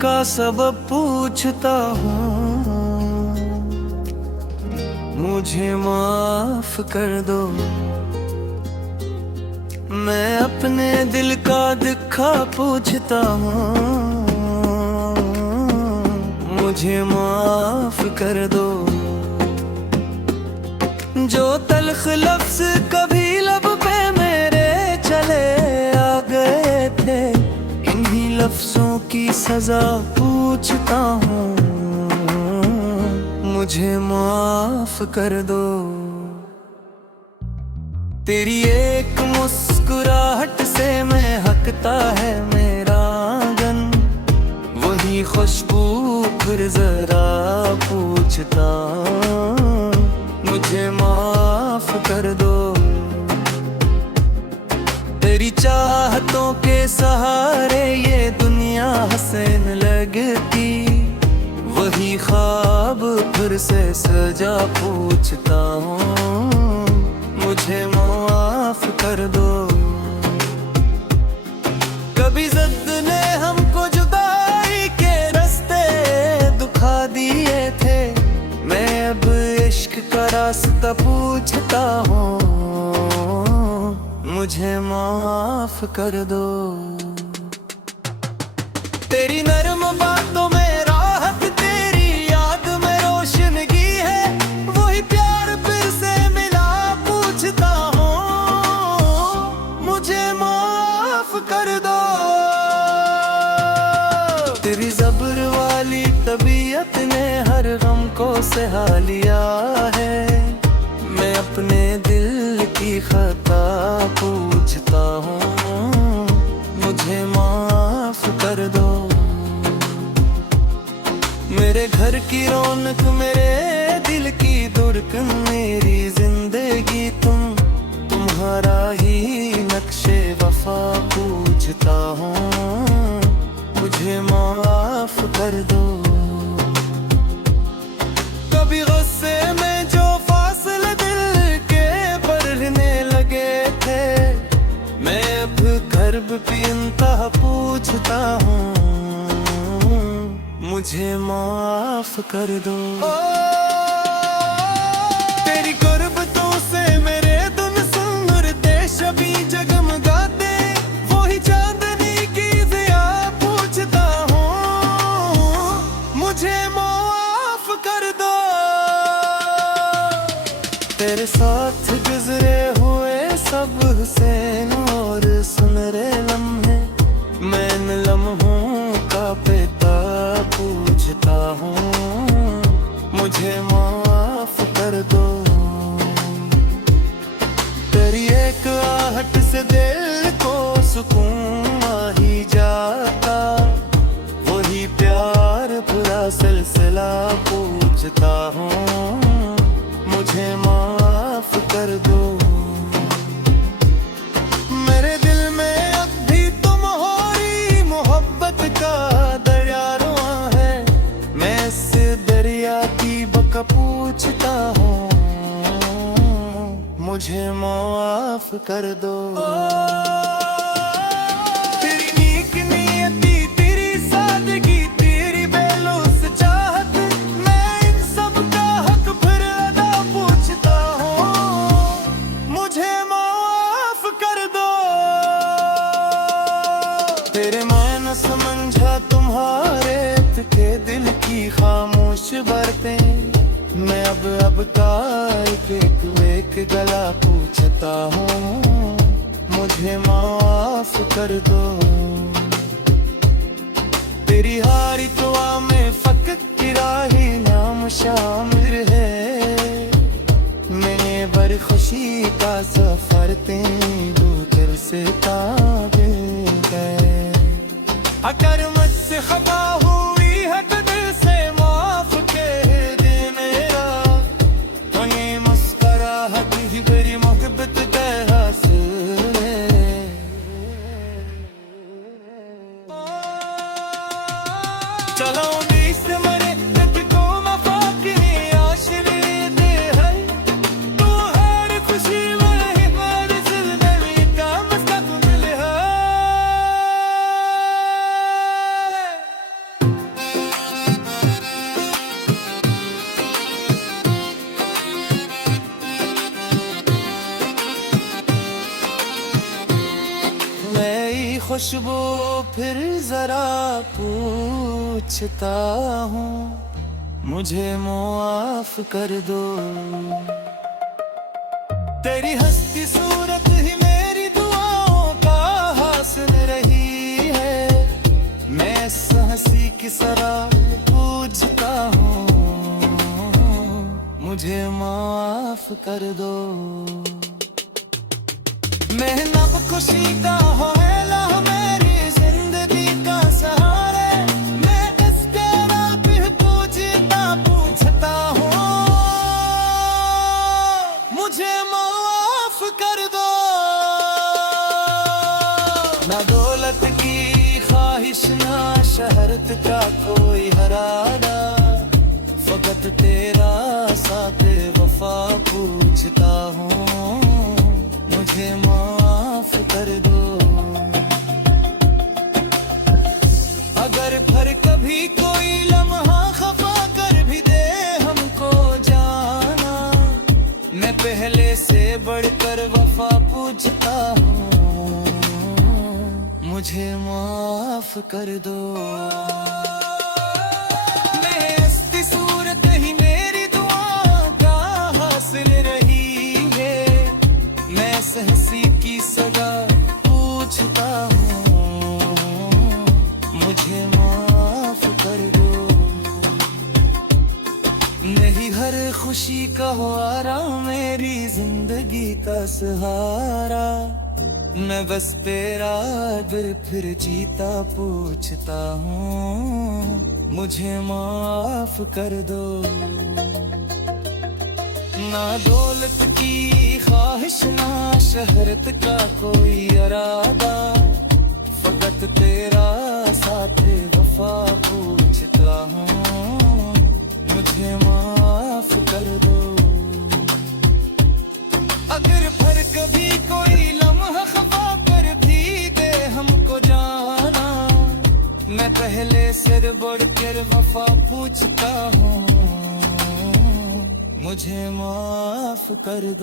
का सबब पूछता हूँ, मुझे माफ कर दो। मैं अपने दिल का दिखा पूछता हूँ, मुझे माफ कर दो। जो तल्ख लफ्ज कभी लब पे मेरे चले आ गए थे, इन्हीं लफ्जों की सजा पूछता हूँ, मुझे माफ कर दो। तेरी एक मुस्कुराहट से महकता है मेरा आंगन, वही खुशबू फिर जरा पूछता, मुझे माफ कर दो। तेरी चाहतों के सहारे ये दुनिया हंसने लगती, वही ख्वाब फिर से सजा पूछता हूँ, मुझे माफ कर दो। कभी ज़िद ने हमको जुदाई के रास्ते दुखा दिए थे, मैं अब इश्क का रास्ता पूछता हूँ, मुझे माफ कर दो। तेरी नरम बातों में राहत, तेरी याद में रोशनगी है, वही प्यार फिर से मिला पूछता हूँ, मुझे माफ कर दो। तेरी ज़ब्र वाली तबीयत ने हर गम को सहा लिया है, मैं अपने दिल की खता पूछता हूँ, मुझे माफ कर दो। मेरे घर की रौनक, मेरे दिल की धड़कन, मेरी जिंदगी तुम्हारा ही नक्शे वफा पूछता हूँ, मुझे माफ कर दो। कभी गुस्से में जो फासले दिल के बढ़ने लगे थे, मैं अब कर्ब की इंतहा पूछता हूँ, मुझे माफ कर दो। तेरी गुर्बतों से मेरे दिन सुनते शबी जगमगाते, वही चांदनी की ज़िया पूछता हूँ, मुझे माफ कर दो। तेरे साथ गुजरे हुए सब हुसैन और सुनहरे लम्हे, मैं इन लम्हों का पिता पूछता हूँ, मुझे माफ कर दो। तेरी एक आहट से दिल को सुकून आ ही जाता, वही प्यार पूरा सिलसिला पूछता हूँ, मुझे माफ कर दो। मेरे दिल में अब भी तुम्हारी मोहब्बत का दरिया रुआ है, मैं इस दरिया की बका पूछता हूँ, मुझे माफ कर दो। तेरी नीक नियति, तेरी सादगी, तेरी बेलौस चाहत, मैं इन सब का हक फिर अदा पूछता हूँ, मुझे माफ कर दो। तेरे मैं न समझा तुम्हारे के दिल की खामोश बातें, मैं अब का एक गला पूछता हूँ, मुझे माफ कर दो। तेरी हारी दुआ में फकत की राही नाम शामिल है, मैंने बर खुशी का सफर तेरे दिल से ताबिल है। अगर मुझसे खता हुई है तो दिल से माफ कह दे मेरा, तो ये मुस्कुराहट ही मेरी मोहब्बत का हासिल है। चलो बीस मरे तुझको मफाकरी आशरी दे है, तू हर खुशी में हर जिंदगी का मुस्तकबिल है। खुशबू फिर जरा पूछता हूँ, मुझे माफ कर दो। तेरी हंसती सूरत ही मेरी दुआओं का हासिल रही है, मैं हंसी की सराह पूछता हूँ, मुझे माफ कर दो। मेहनत खुशी का होएला मेरी जिंदगी का सहारे, मैं इसके फिर पूछता हूँ, मुझे माफ कर दो। ना दौलत की ख्वाहिश ना शहरत का कोई हराना, फकत तेरा साथ वफा पूछता हूँ, मुझे माफ कर दो। अगर फिर कभी कोई लम्हा खफा कर भी दे हमको जाना, मैं पहले से बढ़कर वफा पूछता हूँ, मुझे माफ कर दो। सूरत ही मेरी दुआ का हासिल रही है, मैं हंसी की सदा पूछता हूँ, मुझे माफ कर दो। नहीं हर खुशी का हारा मेरी जिंदगी का सहारा, मैं बस तेरा दिल फिर जीता पूछता हूँ, मुझे माफ कर दो। ना दौलत की ख्वाहिश ना शहरत का कोई इरादा, फकत तेरा साथ वफा पूछता हूँ, मुझे माफ कर दो। अगर फिर कभी कोई लम्हा खफा कर भी दे हमको जाना, मैं पहले से बढ़कर वफा पूछता हूँ, मुझे माफ कर दो।